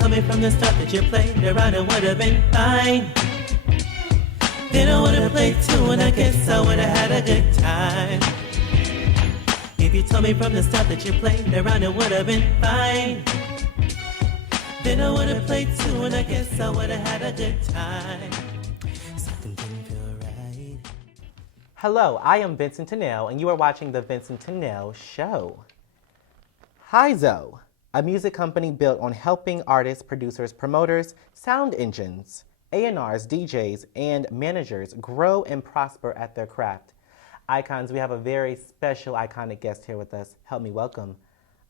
told me from the start that you played around, it would have been fine. Then I would have played too, and I guess I would have had a good time. If you told me from the start that you played around, it would have been fine. Then I would have played too, and I guess I would have had a good time. Something didn't feel right. Hello, I am Vincent-Tennell, and you are watching The Vincent-Tennell Show. HISO, a music company built on helping artists, producers, promoters, sound engines, A&Rs, DJs, and managers grow and prosper at their craft. Icons, we have a very special iconic guest here with us. Help me welcome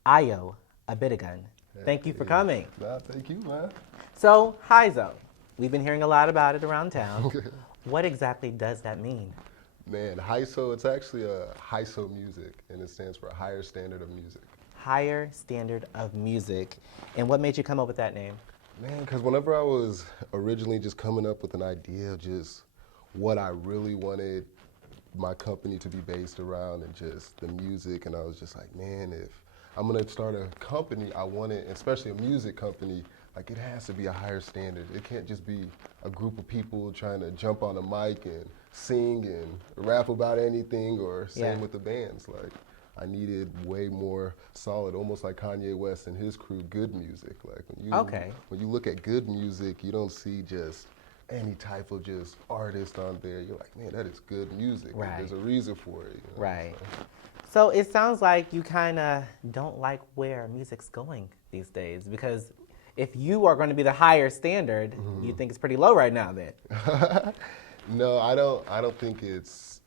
Ayo Abitogun. Thank you for coming. Thank you, man. So, HISO, we've been hearing a lot about it around town. What exactly does that mean? Man, HISO, it's actually a HISO music, and it stands for Higher Standard of Music. Higher Standard of Music. And what made you come up with that name? Man, because whenever I was originally just coming up with an idea of just what I really wanted my company to be based around and just the music, and I was just like, man, if I'm gonna start a company, I want it, especially a music company, like it has to be a higher standard. It can't just be a group of people trying to jump on a mic and sing and rap about anything or sing with the bands. Like, I needed way more solid, almost like Kanye West and his crew, good music. Like when you look at good music, you don't see just any type of just artist on there. You're like, man, that is good music. Right. There's a reason for it. You know? Right. So it sounds like you kind of don't like where music's going these days, because if you are going to be the higher standard, you think it's pretty low right now then. No, I don't think it's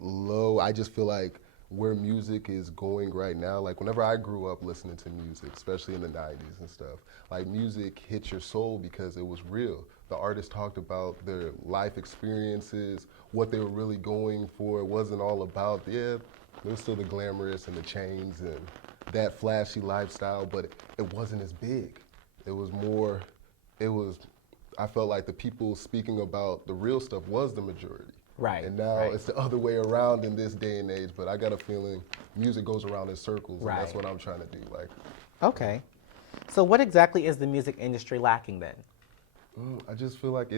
low. I just feel like where music is going right now, like whenever I grew up listening to music, especially in the 90s and stuff, like music hit your soul because it was real. The artists talked about their life experiences, what they were really going for. It wasn't all about, there was still the glamorous and the chains and that flashy lifestyle, but it wasn't as big. It was more, I felt like the people speaking about the real stuff was the majority. Right. And now it's the other way around in this day and age, but I got a feeling music goes around in circles, and that's what I'm trying to do. Like. Okay. So what exactly is the music industry lacking then? I just feel like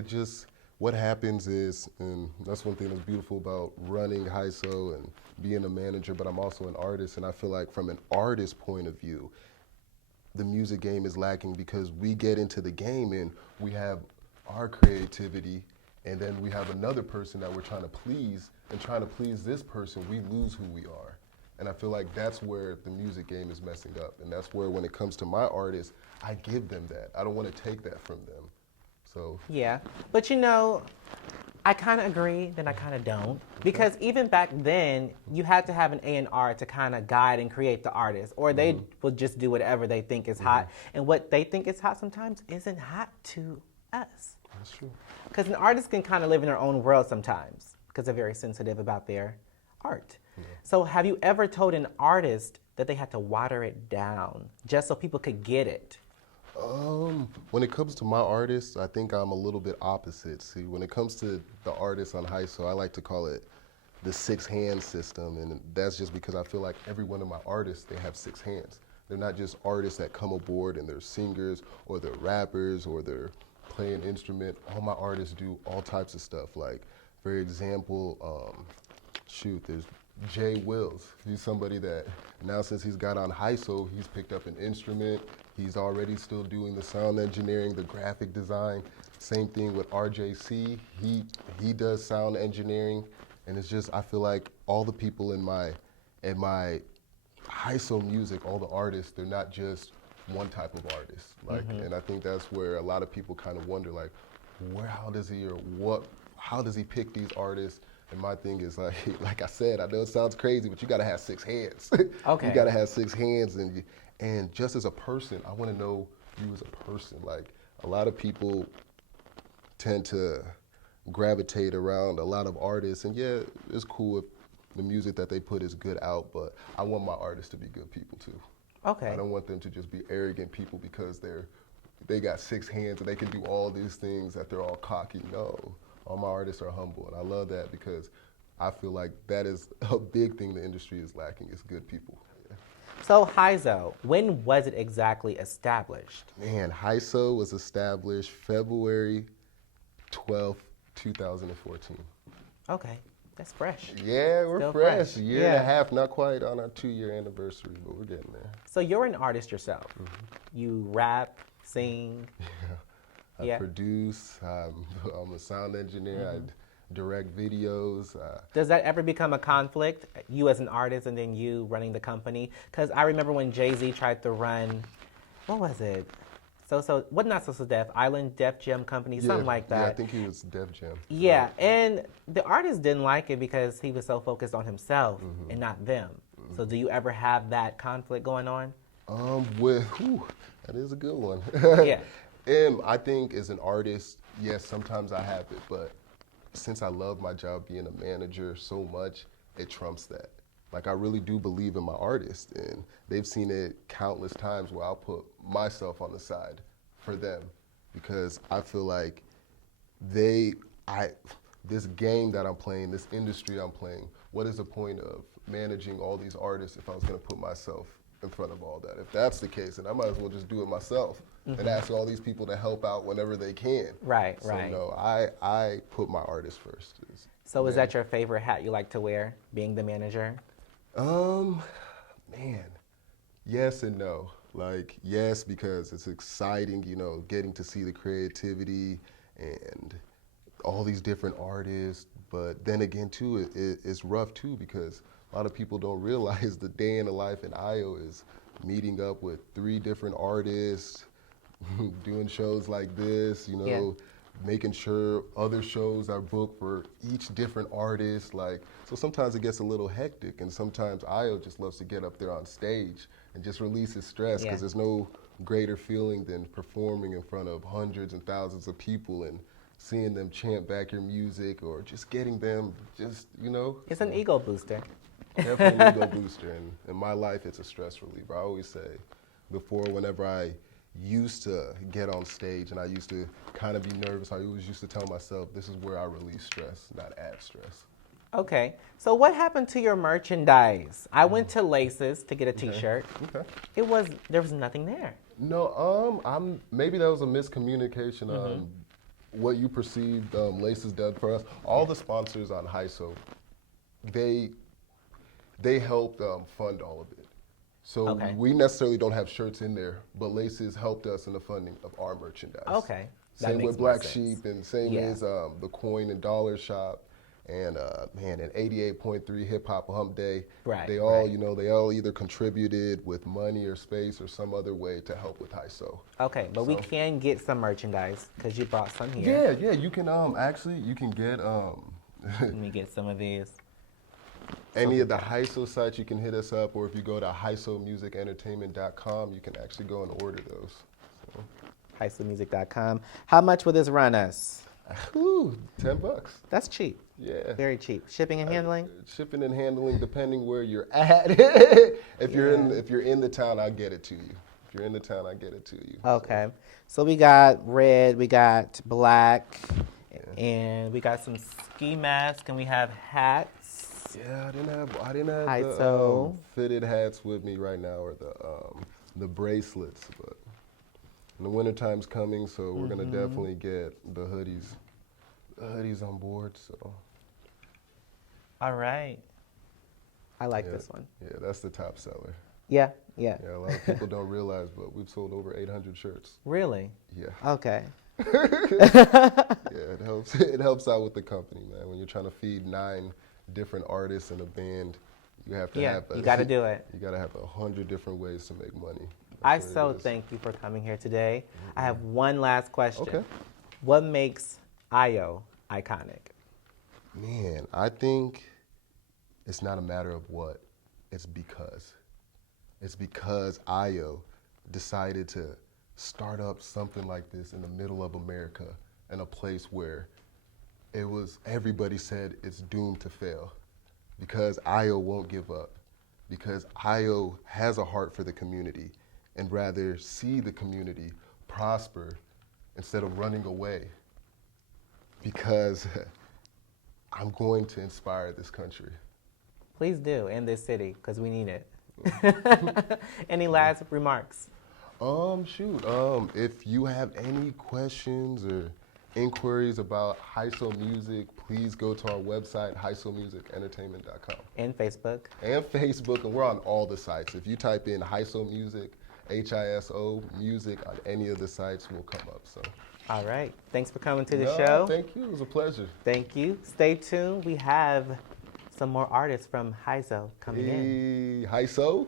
what happens is, and that's one thing that's beautiful about running HISO and being a manager, but I'm also an artist, and I feel like from an artist point of view, the music game is lacking because we get into the game and we have our creativity, and then we have another person that we're trying to please, and trying to please this person, we lose who we are. And I feel like that's where the music game is messing up, and that's where when it comes to my artists, I give them that. I don't want to take that from them. So. Yeah, but you know, I kind of agree, then I kind of don't. Because even back then, you had to have an A&R to kind of guide and create the artist, or they will just do whatever they think is hot. And what they think is hot sometimes isn't hot to us. That's true. Because an artist can kind of live in their own world sometimes, because they're very sensitive about their art. Yeah. So have you ever told an artist that they had to water it down just so people could get it? When it comes to my artists, I think I'm a little bit opposite. See, when it comes to the artists on HISO, I like to call it the 6-hand system, and that's just because I feel like every one of my artists, they have 6 hands. They're not just artists that come aboard and they're singers or they're rappers or they're play an instrument. All my artists do all types of stuff. Like, for example, there's Jayy Wills. He's somebody that now, since he's got on HISO, he's picked up an instrument. He's already still doing the sound engineering, the graphic design. Same thing with RJC. He does sound engineering, and it's just, I feel like all the people in my HISO music, all the artists, they're not just one type of artist. Like, and I think that's where a lot of people kind of wonder, like, how does he pick these artists? And my thing is, like I said, I know it sounds crazy, but you got to have 6 hands. Okay. You got to have 6 hands, and just as a person, I want to know you as a person. Like, a lot of people tend to gravitate around a lot of artists, and yeah, it's cool if the music that they put is good out, but I want my artists to be good people too. Okay. I don't want them to just be arrogant people because they got 6 hands and they can do all these things, that they're all cocky. No, all my artists are humble, and I love that because I feel like that is a big thing the industry is lacking, is good people. So HISO, when was it exactly established? Man, HISO was established February 12th, 2014. Okay, that's fresh. Yeah, we're Still fresh. fresh. A year and a Yeah. half, not quite on our 2-year anniversary, but we're getting there. So you're an artist yourself. You rap, sing. I Yeah. produce, I'm a sound engineer, I direct videos. Does that ever become a conflict, you as an artist and then you running the company? Because I remember when Jayy tried to run, what was it? What, not So Def, Island Def Jam Company, something like that. Yeah, I think he was Def Jam. Yeah, and the artist didn't like it because he was so focused on himself and not them. So do you ever have that conflict going on? That is a good one. Yeah. I think as an artist, yes, sometimes I have it, but since I love my job being a manager so much, it trumps that. Like, I really do believe in my artists, and they've seen it countless times where I'll put myself on the side for them, because I feel like this game that I'm playing, this industry I'm playing, what is the point of managing all these artists if I was gonna put myself in front of all that? If that's the case, then I might as well just do it myself and ask all these people to help out whenever they can. Right, So right. no, I put my artists first. So is that your favorite hat you like to wear, being the manager? Man, yes and no. Like, yes, because it's exciting, getting to see the creativity and all these different artists. But then again, too, it's rough, too, because a lot of people don't realize the day in the life in IO is meeting up with 3 different artists, doing shows like this, making sure other shows are booked for each different artist. So sometimes it gets a little hectic, and sometimes IO just loves to get up there on stage and just release his stress, because there's no greater feeling than performing in front of hundreds and thousands of people and seeing them chant back your music, or just getting them It's an ego booster. Definitely an ego booster. And in my life, it's a stress reliever. I always say before, whenever I used to get on stage and I used to kind of be nervous, I always used to tell myself, this is where I release stress, not add stress. Okay, so what happened to your merchandise? I went to Laces to get a T-shirt. Okay. There was nothing there. No, maybe that was a miscommunication on what you perceived Laces did for us. All the sponsors on HISO, they helped fund all of it. So we necessarily don't have shirts in there, but Laces helped us in the funding of our merchandise. Okay. Same with Black Sheep, and same as the Coin and Dollar Shop, and and 88.3 Hip Hop Hump Day. Right. They all, they all either contributed with money or space or some other way to help with HISO. Okay, but we can get some merchandise because you brought some here. Yeah. You can you can get Let me get some of these. any of the HISO sites. You can hit us up, or if you go to hisomusicentertainment.com, you can actually go and order those. So. HISOmusic.com. How much will this run us? $10. That's cheap. Yeah. Very cheap. Shipping and handling? Shipping and handling, depending where you're at. If you're in the town, I'll get it to you. If you're in the town, I'll get it to you. Okay. So we got red, we got black, and we got some ski masks, and we have hats. Yeah, I didn't have HISO. the fitted hats with me right now, or the bracelets, but the wintertime's coming, so we're gonna definitely get the hoodies on board. So. All right. I like this one. Yeah, that's the top seller. Yeah. Yeah, a lot of people don't realize, but we've sold over 800 shirts. Really? Yeah. Okay. Yeah, it helps. It helps out with the company, man. When you're trying to feed 9 different artists in a band, you have to have. You got to do it. You got to have 100 different ways to make money. I so thank you for coming here today. I have one last question. Okay. What makes IO iconic? Man, I think it's not a matter of what. It's because. It's because IO decided to start up something like this in the middle of America, in a place where everybody said it's doomed to fail, because IO won't give up, because IO has a heart for the community and rather see the community prosper instead of running away, because I'm going to inspire this country. Please do, in this city, because we need it. Any last remarks? If you have any questions or inquiries about HISO music, please go to our website, hisomusicentertainment.com. And Facebook. And Facebook, and we're on all the sites. If you type in HISO music, HISO music on any of the sites, will come up. So. All right. Thanks for coming to the show. Thank you. It was a pleasure. Thank you. Stay tuned. We have some more artists from HISO coming in. HISO?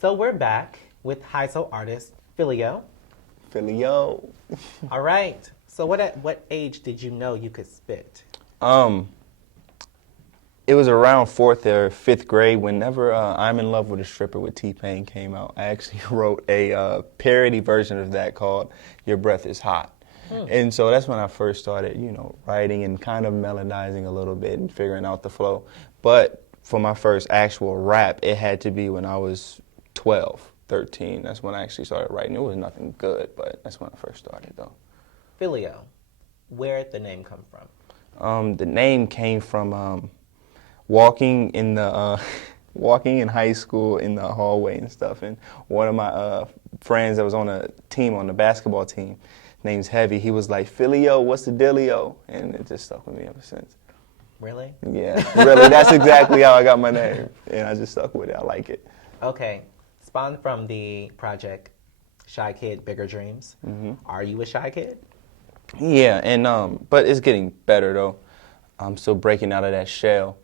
So we're back with HISO artist Phileo. Phileo. All right. So at what age did you know you could spit? It was around 4th or 5th grade whenever I'm in Love with a Stripper with T-Pain came out. I actually wrote a parody version of that called Your Breath is Hot. And so that's when I first started, writing and kind of melodizing a little bit and figuring out the flow. But for my first actual rap, it had to be when I was 12, 13. That's when I actually started writing. It was nothing good, but that's when I first started, though. Phileo, where'd the name come from? The name came from walking in high school in the hallway and stuff, and one of my friends that was on the basketball team, name's Heavy, he was like, "Phileo, what's the dealio?" And it just stuck with me ever since. Really? Yeah, really. That's exactly how I got my name, and I just stuck with it. I like it. Okay. Spawned from the project Shy Kid, Bigger Dreams. Are you a shy kid? Yeah, and but it's getting better though. I'm still breaking out of that shell.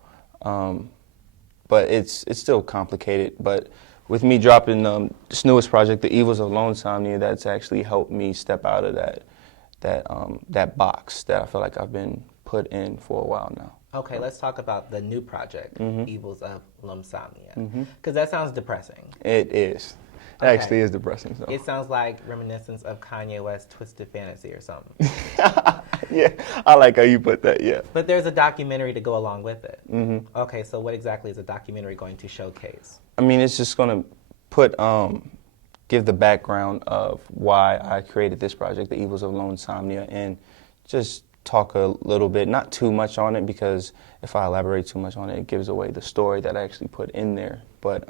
But it's still complicated. But with me dropping this newest project, The Evils of Lonesomnia, that's actually helped me step out of that box that I feel like I've been put in for a while now. Okay, let's talk about the new project, Evils of Lonesomnia, because that sounds depressing. It is. It Okay. actually is depressing. So. It sounds like reminiscence of Kanye West's Twisted Fantasy or something. Yeah, I like how you put that, yeah. But there's a documentary to go along with it. Okay, so what exactly is a documentary going to showcase? I mean, it's just going to give the background of why I created this project, The Evils of Lonesomnia, and just talk a little bit, not too much on it, because if I elaborate too much on it, it gives away the story that I actually put in there. But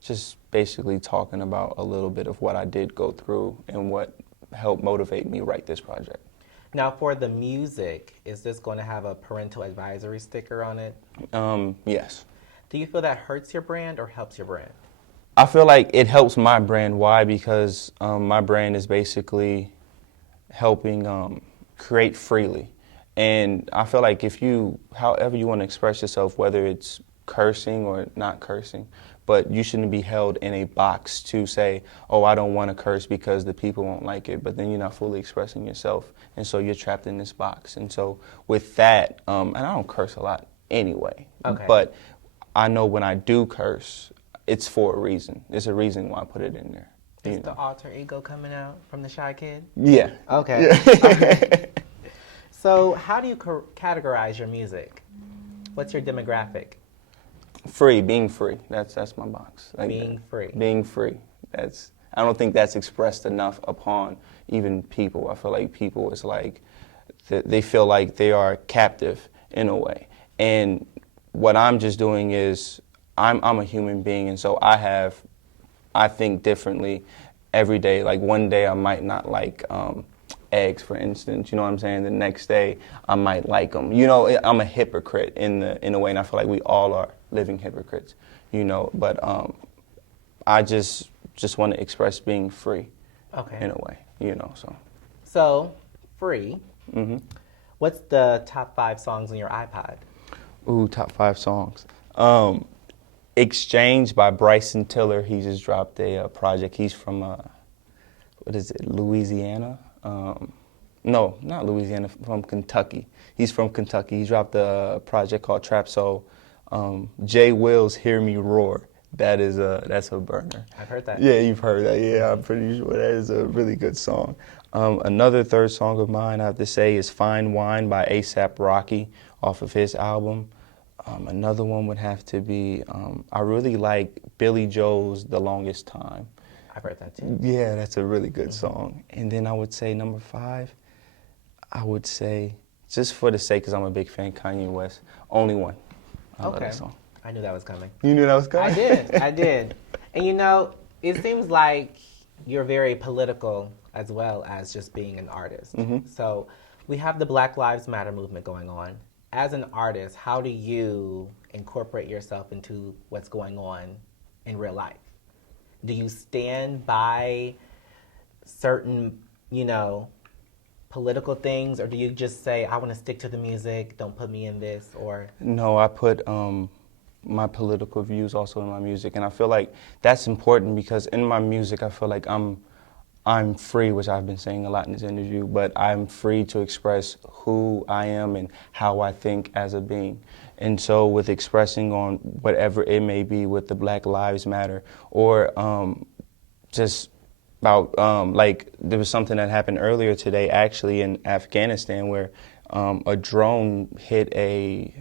just basically talking about a little bit of what I did go through and what helped motivate me write this project. Now, for the music, is this going to have a parental advisory sticker on it? Yes. Do you feel that hurts your brand or helps your brand? I feel like it helps my brand. Why? Because my brand is basically helping create freely. And I feel like however you want to express yourself, whether it's cursing or not cursing, but you shouldn't be held in a box to say, oh, I don't want to curse because the people won't like it, but then you're not fully expressing yourself, and so you're trapped in this box. And so with that, and I don't curse a lot anyway, but I know when I do curse, it's for a reason. There's a reason why I put it in there. Is the alter ego coming out from the Shy Kid? Yeah. Okay. Yeah. So how do you categorize your music? What's your demographic? Free, being free. That's my box. Like being free. Being free. I don't think that's expressed enough upon even people. I feel like people is like they feel like they are captive in a way. And what I'm just doing is I'm a human being, and so I think differently every day. Like one day I might not like eggs, for instance, you know what I'm saying? The next day I might like them. I'm a hypocrite in a way, and I feel like we all are living hypocrites, but I just want to express being free in a way, So, free. What's the top 5 songs on your iPod? Ooh, top 5 songs. Exchange by Bryson Tiller. He just dropped a project. He's from, Louisiana? No, not Louisiana, from Kentucky. He's from Kentucky. He dropped a project called Trap Soul. Jayy Will's Hear Me Roar. That's a burner. I've heard that. Yeah, you've heard that. Yeah, I'm pretty sure that is a really good song. Another third song of mine I have to say is Fine Wine by A$AP Rocky off of his album. Another one would have to be, I really like Billy Joel's The Longest Time. I've heard that too. Yeah, that's a really good song. And then I would say number 5, I would say, just for the sake, because I'm a big fan, Kanye West, Only One. I love that song. I knew that was coming. You knew that was coming? I did. And you know, it seems like you're very political as well as just being an artist. So we have the Black Lives Matter movement going on. As an artist, how do you incorporate yourself into what's going on in real life? Do you stand by certain, you know, political things, or do you just say, I want to stick to the music, don't put me in this, or? No, I put my political views also in my music, and I feel like that's important because in my music I feel like I'm free, which I've been saying a lot in this interview, but I'm free to express who I am and how I think as a being. And so with expressing on whatever it may be with the Black Lives Matter, or just about, like, there was something that happened earlier today actually in Afghanistan where a drone hit a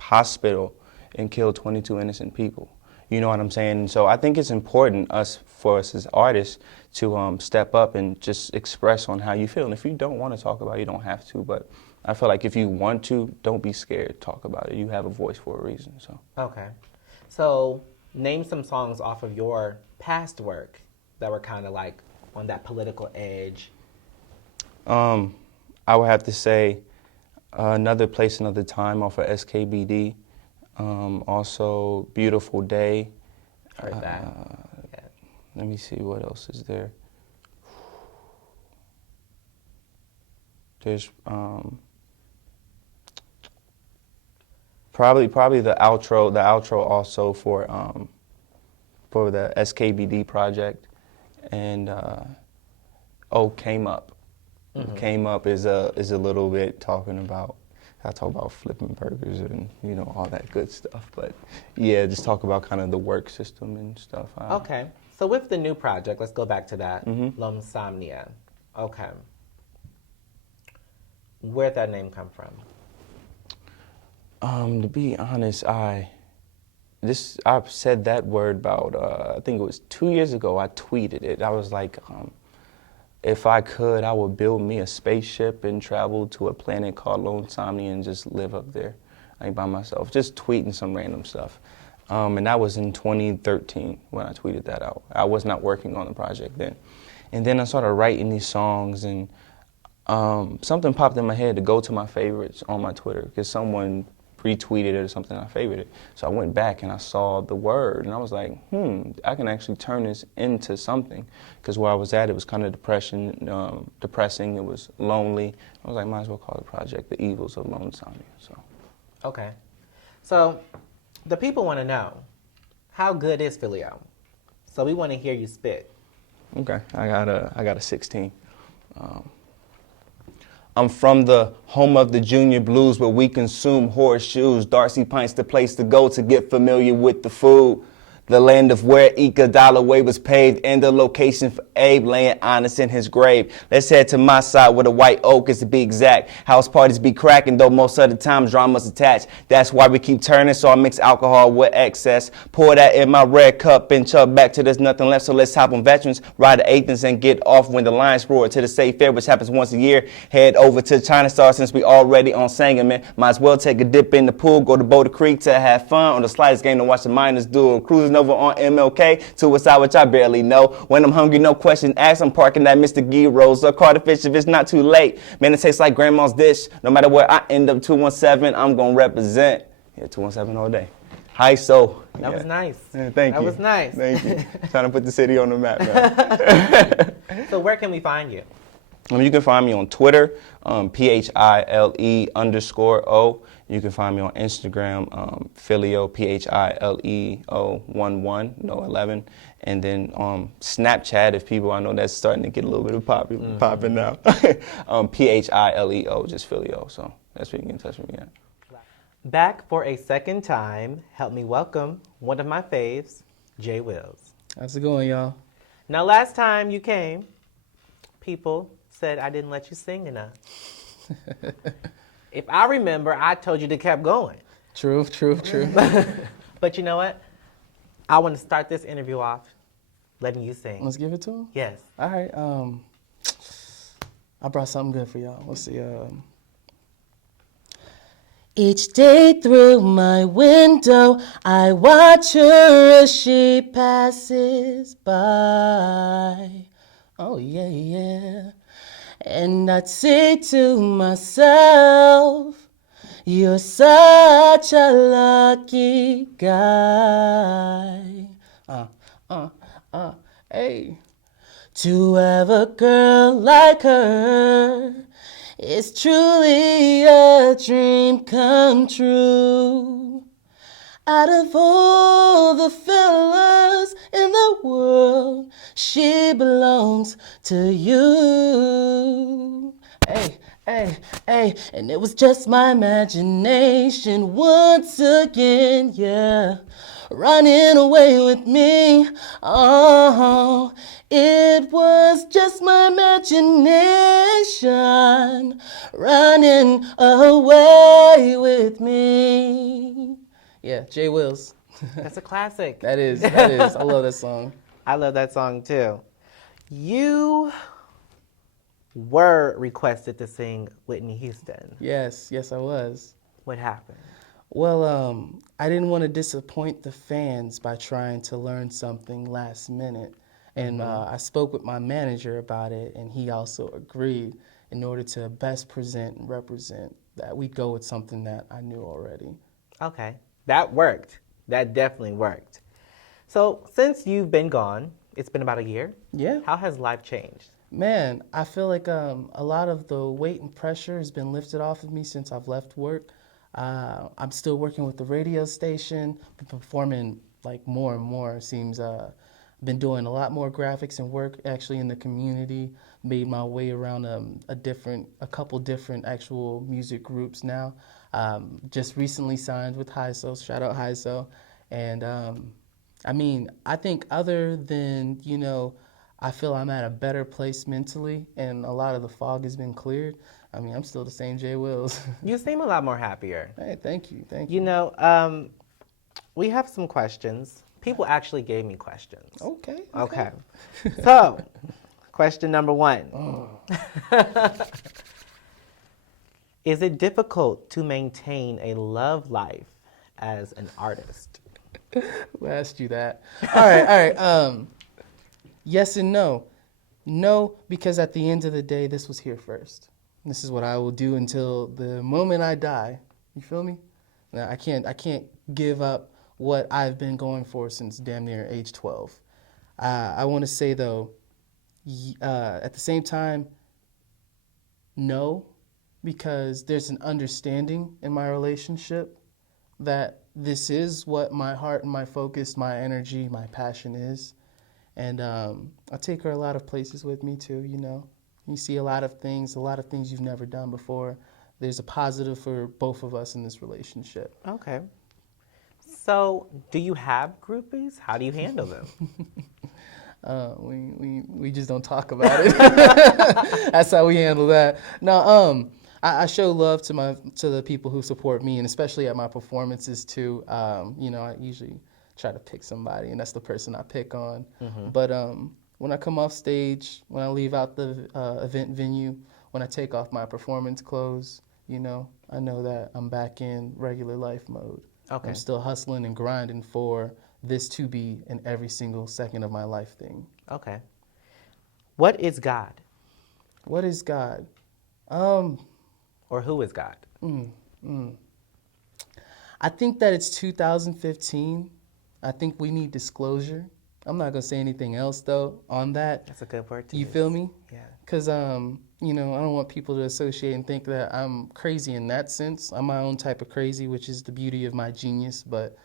hospital and killed 22 innocent people. You know what I'm saying? And so I think it's important for us as artists to step up and just express on how you feel. And if you don't want to talk about it, you don't have to. But I feel like if you want to, don't be scared. Talk about it. You have a voice for a reason. So. Okay. So name some songs off of your past work that were kind of like on that political edge. I would have to say Another Place, Another Time off of SKBD. Also Beautiful Day. Heard that. Yeah. Let me see what else is there. There's probably the outro also for the SKBD project, and Came Up. Came Up is a little bit talking about, I talk about flipping burgers and, you know, all that good stuff. But yeah, just talk about kind of the work system and stuff. Okay. So with the new project, let's go back to that. L'Insomnia. Okay. Where'd that name come from? To be honest, I've said that word about, I think it was 2 years ago, I tweeted it. I was like, if I could, I would build me a spaceship and travel to a planet called L'Insomnia and just live up there, like by myself, just tweeting some random stuff. And that was in 2013 when I tweeted that out. I was not working on the project then. And then I started writing these songs, and something popped in my head to go to my favorites on my Twitter because someone retweeted it or something, I favored it. So I went back and I saw the word, and I was like, I can actually turn this into something. Because where I was at, it was kind of depressing, it was lonely. I was like, might as well call the project The Evils of L'Insomnia. So. Okay. So the people want to know, how good is Phileo? So we want to hear you spit. Okay, I got a 16. I'm from the home of the junior blues where we consume horseshoes. Darcy Pint's the place to go to get familiar with the food. The land of where Ika Way was paved, and the location for Abe laying honest in his grave. Let's head to my side where the white oak is to be exact. House parties be cracking, though most of the time drama's attached. That's why we keep turning, so I mix alcohol with excess. Pour that in my red cup and chug back till there's nothing left. So let's hop on Veterans, ride the Athens, and get off when the Lions roar to the State Fair, which happens once a year. Head over to China Star since we already on Sangamon. Might as well take a dip in the pool, go to Boulder Creek to have fun, on the slightest game to watch the Miners duel. Cruising over on MLK to a side which I barely know. When I'm hungry, no question asked, I'm parking at Mr. Gyro's or Carter Fish if it's not too late. Man, it tastes like grandma's dish. No matter where I end up, 217, I'm going to represent. Yeah, 217 all day. HISO. That was nice. Yeah, thank you. That was nice. Thank you. Trying to put the city on the map, man. So where can we find you? You can find me on Twitter, PHILE_O. You can find me on Instagram, Phileo, PHILEO11, and then Snapchat, if people, I know that's starting to get a little bit of popping now. PHILEO, just Phileo. So that's where you can get in touch with me at. Back for a second time, help me welcome one of my faves, Jayy Wills. How's it going, y'all? Now, last time you came, people said I didn't let you sing enough. If I remember, I told you to keep going. True. But you know what? I want to start this interview off letting you sing. Let's give it to him? Yes. All right. I brought something good for y'all. Let's see. Each day through my window, I watch her as she passes by. Oh, yeah, yeah. And I'd say to myself, you're such a lucky guy. Hey. To have a girl like her is truly a dream come true. Out of all the fellas in the world, she belongs to you. Hey, hey, hey, and it was just my imagination once again, yeah. Running away with me, oh, it was just my imagination running away with me. Yeah, Jay Wills. That's a classic. That is. I love that song. I love that song too. You were requested to sing Whitney Houston. Yes, I was. What happened? Well, I didn't want to disappoint the fans by trying to learn something last minute. And I spoke with my manager about it, and he also agreed in order to best present and represent that we'd go with something that I knew already. Okay, that worked. That definitely worked. So since you've been gone, it's been about a year. Yeah. How has life changed? Man, I feel like a lot of the weight and pressure has been lifted off of me since I've left work. I'm still working with the radio station, been performing like more and more. It seems been doing a lot more graphics and work actually in the community. Made my way around a couple different actual music groups now. Just recently signed with HISO. Shout out HISO. And I mean, I think other than I feel I'm at a better place mentally, and a lot of the fog has been cleared. I mean, I'm still the same Jay Wills. You seem a lot more happier. Hey, thank you. You know, we have some questions. People actually gave me questions. Okay. Okay. So, question number 1. Is it difficult to maintain a love life as an artist? Who asked you that? All right. Yes and no. No, because at the end of the day, this was here first. This is what I will do until the moment I die. You feel me? Now, I can't give up what I've been going for since damn near age 12. I want to say though, at the same time, no, because there's an understanding in my relationship that this is what my heart and my focus, my energy, my passion is. And I take her a lot of places with me too, You see a lot of things you've never done before. There's a positive for both of us in this relationship. Okay. So, do you have groupies? How do you handle them? We just don't talk about it. That's how we handle that. No, I show love to the people who support me, and especially at my performances too. I usually try to pick somebody, and that's the person I pick on. Mm-hmm. But when I come off stage, when I leave out the event venue, when I take off my performance clothes, I know that I'm back in regular life mode. Okay. I'm still hustling and grinding for this to be an every single second of my life thing. Okay. What is God? What is God? Or who is God? I think that it's 2015. I think we need disclosure. I'm not gonna say anything else though on that. That's a good word to You use. feel me? Yeah. Cause I don't want people to associate and think that I'm crazy in that sense. I'm my own type of crazy, which is the beauty of my genius. But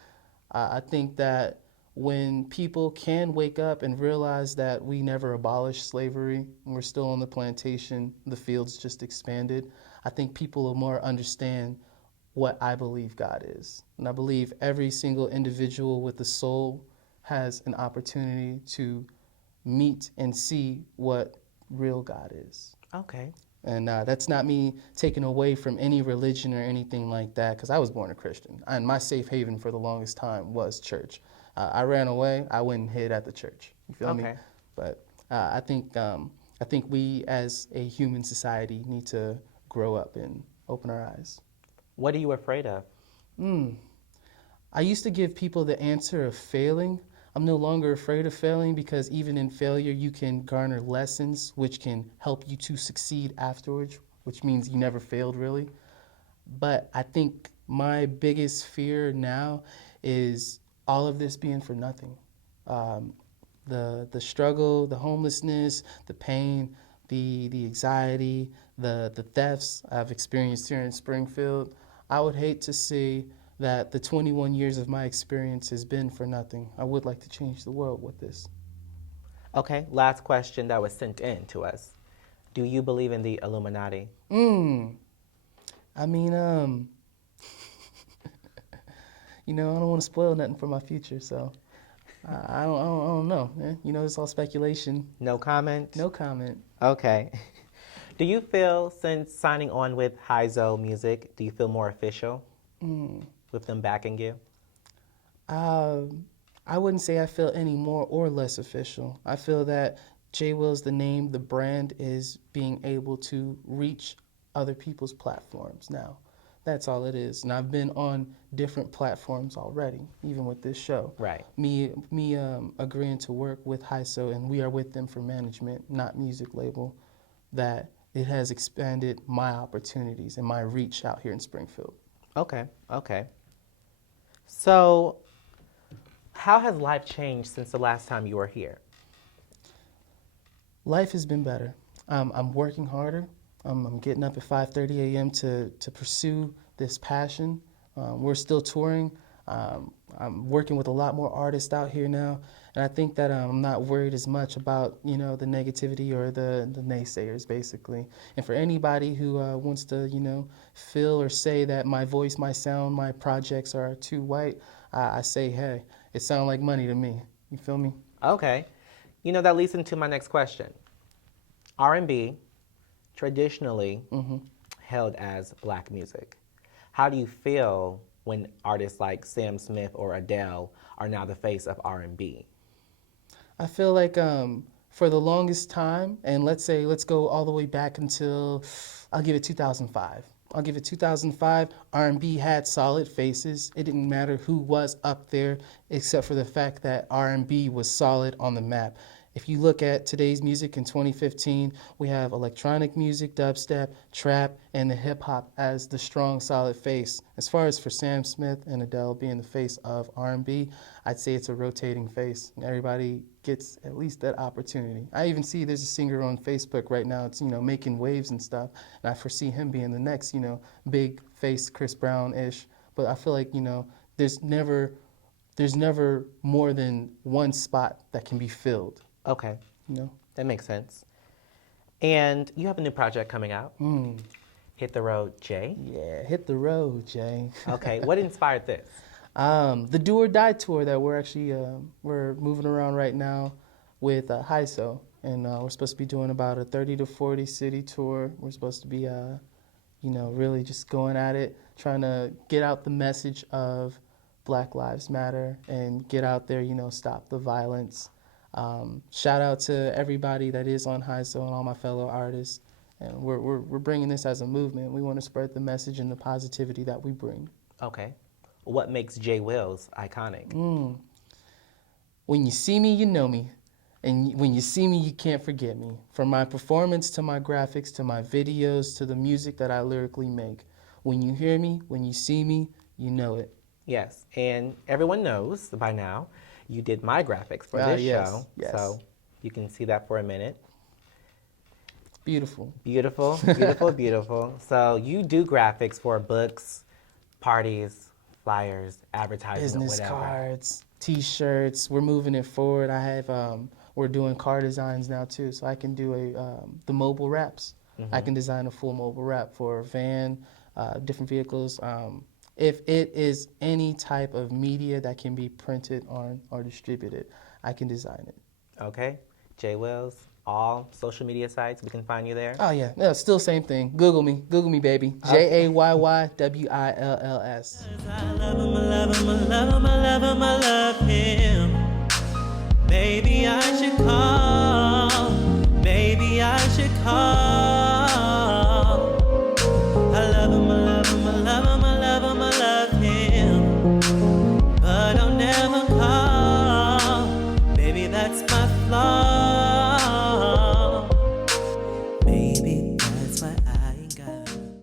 I think that when people can wake up and realize that we never abolished slavery, and we're still on the plantation, the fields just expanded, I think people will more understand what I believe God is. And I believe every single individual with a soul has an opportunity to meet and see what real God is. Okay. And that's not me taking away from any religion or anything like that, because I was born a Christian. And my safe haven for the longest time was church. I ran away. I went and hid at the church. You feel me? But I think we as a human society need to grow up and open our eyes. What are you afraid of? I used to give people the answer of failing. I'm no longer afraid of failing because even in failure, you can garner lessons which can help you to succeed afterwards, which means you never failed really. But I think my biggest fear now is all of this being for nothing. The struggle, the homelessness, the pain, the anxiety, the thefts I've experienced here in Springfield. I would hate to see that the 21 years of my experience has been for nothing. I would like to change the world with this. Okay, last question that was sent in to us. Do you believe in the Illuminati? I mean, you know, I don't want to spoil nothing for my future, so I don't know, man. You know, it's all speculation. No comment? No comment. Okay. Do you feel, since signing on with HISO Music, do you feel more official with them backing you? I wouldn't say I feel any more or less official. I feel that Jayy Will's the name, the brand is being able to reach other people's platforms now. That's all it is. And I've been on different platforms already, even with this show. Right. Me agreeing to work with HISO, and we are with them for management, not music label, that it has expanded my opportunities and my reach out here in Springfield. Okay, okay. So, how has life changed since the last time you were here? Life has been better. I'm working harder. I'm getting up at 5:30 a.m. to pursue this passion. We're still touring. I'm working with a lot more artists out here now, and I think that I'm not worried as much about, you know, the negativity or the naysayers, basically. And for anybody who wants to, you know, feel or say that my voice, my sound, my projects are too white, I say, hey, it sounds like money to me. You feel me? Okay. You know, that leads into my next question. R&B, traditionally held as black music. How do you feel when artists like Sam Smith or Adele are now the face of R&B? I feel like for the longest time, and let's go all the way back until, I'll give it 2005. I'll give it 2005, R&B had solid faces. It didn't matter who was up there, except for the fact that R&B was solid on the map. If you look at today's music in 2015, we have electronic music, dubstep, trap, and the hip hop as the strong, solid face. As far as for Sam Smith and Adele being the face of R&B, I'd say it's a rotating face. And everybody gets at least that opportunity. I even see there's a singer on Facebook right now. It's, you know, making waves and stuff. And I foresee him being the next, you know, big face Chris Brown-ish. But I feel like, you know, there's never more than one spot that can be filled. Okay. You know? That makes sense. And you have a new project coming out. Hit the Road, Jayy. Yeah, hit the road, Jay. Okay, what inspired this? The Do or Die tour that we're actually we're moving around right now with HISO, and we're supposed to be doing about a 30 to 40 city tour. We're supposed to be, you know, really just going at it, trying to get out the message of Black Lives Matter and get out there, you know, stop the violence. Shout out to everybody that is on HISO and all my fellow artists. And we're bringing this as a movement. We want to spread the message and the positivity that we bring. Okay. What makes Jayy Will's iconic? When you see me, you know me. And when you see me, you can't forget me. From my performance to my graphics to my videos to the music that I lyrically make. When you hear me, when you see me, you know it. Yes, and everyone knows by now you did my graphics for this show. Yes. So you can see that for a minute. Beautiful. Beautiful, beautiful, beautiful. So you do graphics for books, parties, flyers, advertising, Business whatever. cards, T-shirts. We're moving it forward. I have we're doing car designs now too, so I can do the mobile wraps. I can design a full mobile wrap for a van, different vehicles. If it is any type of media that can be printed on or distributed, I can design it. Okay, Jayy Will's, all social media sites, we can find you there. Oh yeah, no, still same thing. Google me, baby. Okay. JAYYWILLS. I love him, I love him, I love him, I love him, I love him. Maybe I should call. Maybe I should call. I love him, I love him, I love him, I love him. baby.